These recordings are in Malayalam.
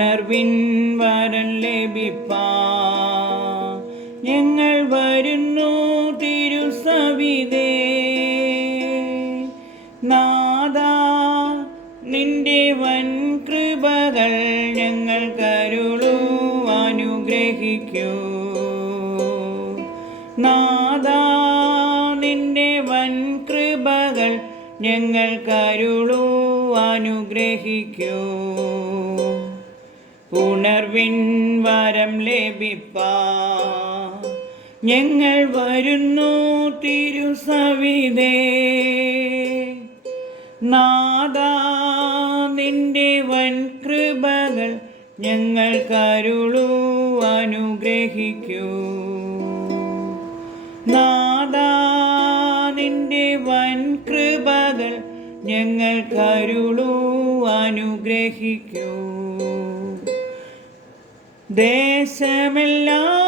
ഉണർവിൻ വരം ലഭിപ്പാൻ ഞങ്ങൾ വരുന്നു തിരുസവിധേ. നാഥാ നിന്റെ വൻ കൃപകൾ ഞങ്ങൾ കരുളൂ അനുഗ്രഹിക്കൂ. നാഥാ നിന്റെ വൻ കൃപകൾ ഞങ്ങൾ കരുളൂ അനുഗ്രഹിക്കൂ. ഉണർവിൻ വരം ലഭിപ്പാൻ ഞങ്ങൾ വരുന്നു തിരുസവിധേ. നാഥാ നിന്റെ വൻ കൃപകൾ ഞങ്ങൾ കരുളൂ അനുഗ്രഹിക്കൂ. നാഥാ നിന്റെ വൻ കൃപകൾ ഞങ്ങൾ കരുളൂ അനുഗ്രഹിക്കൂ. ദേശമെല്ലാം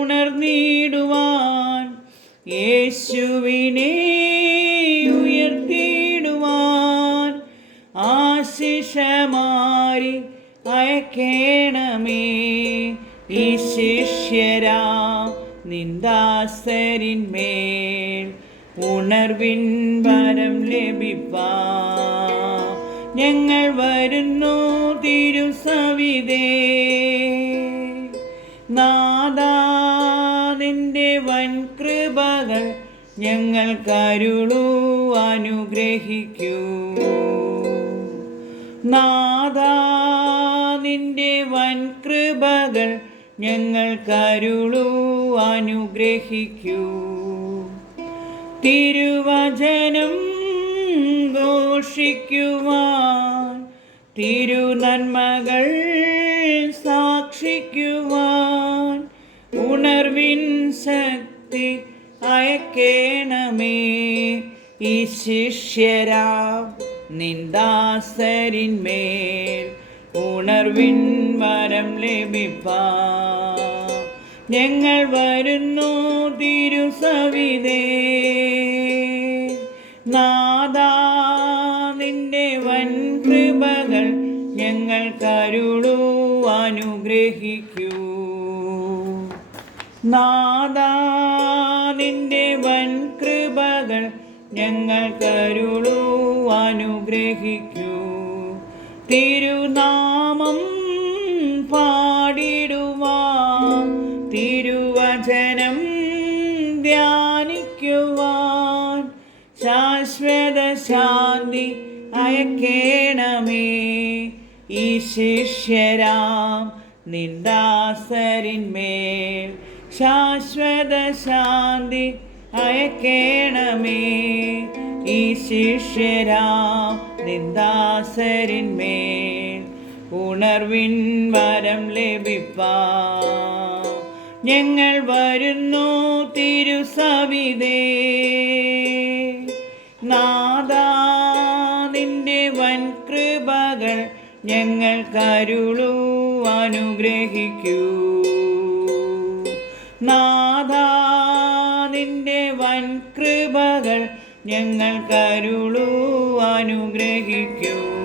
ഉണർന്നിടുവാൻ യേശുവിനെ ഉയർത്തിടുവാൻ ആശിഷമാരി അയക്കേണമേ. ഈ ശിഷ്യരാ നിന്ദാസരിന്മേൽ ഉണർവിൻ വരം ലഭിപ്പാൻ ഞങ്ങൾ വരുന്നു തിരുസവിധേ. നാഥാ നിന്റെ വൻ കൃപകൾ ഞങ്ങൾ കരുളൂ അനുഗ്രഹിക്കൂ. നാഥാ നിന്റെ വൻ കൃപകൾ ഞങ്ങൾ കരുളൂ അനുഗ്രഹിക്കൂ. തിരുവചനം ഘോഷിക്കുവാൻ തിരുനന്മകൾ സാക്ഷിക്കുവാൻ ഉണർവിൻ ശക്തി അയക്കേണമേ. ഈ ശിഷ്യരാം നിന്ദാസരിന്മേൽ ഉണർവിൻ വരം ലഭിപ്പാൻ ഞങ്ങൾ വരുന്നു തിരുസവിധേ. നാഥാ നിന്റെ വൻ കൃപകൾ ഞങ്ങൾ കരുളൂ അനുഗ്രഹിക്കൂ. നാഥാ നിന്റെ വൻ കൃപകൾ ഞങ്ങൾ കരുളൂ അനുഗ്രഹിക്കൂ. തിരുനാമം പാടിടുവാൻ തിരുവചനം ധ്യാനിക്കുവാൻ ശാശ്വത ശാന്തി അയക്കേണമേ. ഈ ശിഷ്യരാം നിന്ദാസരിന്മേൽ ശാശ്വത ശാന്തി അയക്കേണമേ. ഈ ശിഷ്യരാം നിന്ദാസരിന്മേൽ ഉണർവിൻ വരം ലഭിപ്പാൻ ഞങ്ങൾ വരുന്നു തിരുസവിധേ. നാഥാ നിന്റെ വൻ കൃപകൾ ഞങ്ങൾ കരുളൂ അനുഗ്രഹിക്കൂ. നാഥാ നിന്റെ വൻ കൃപകൾ ഞങ്ങൾ കരുളൂ അനുഗ്രഹിക്കൂ.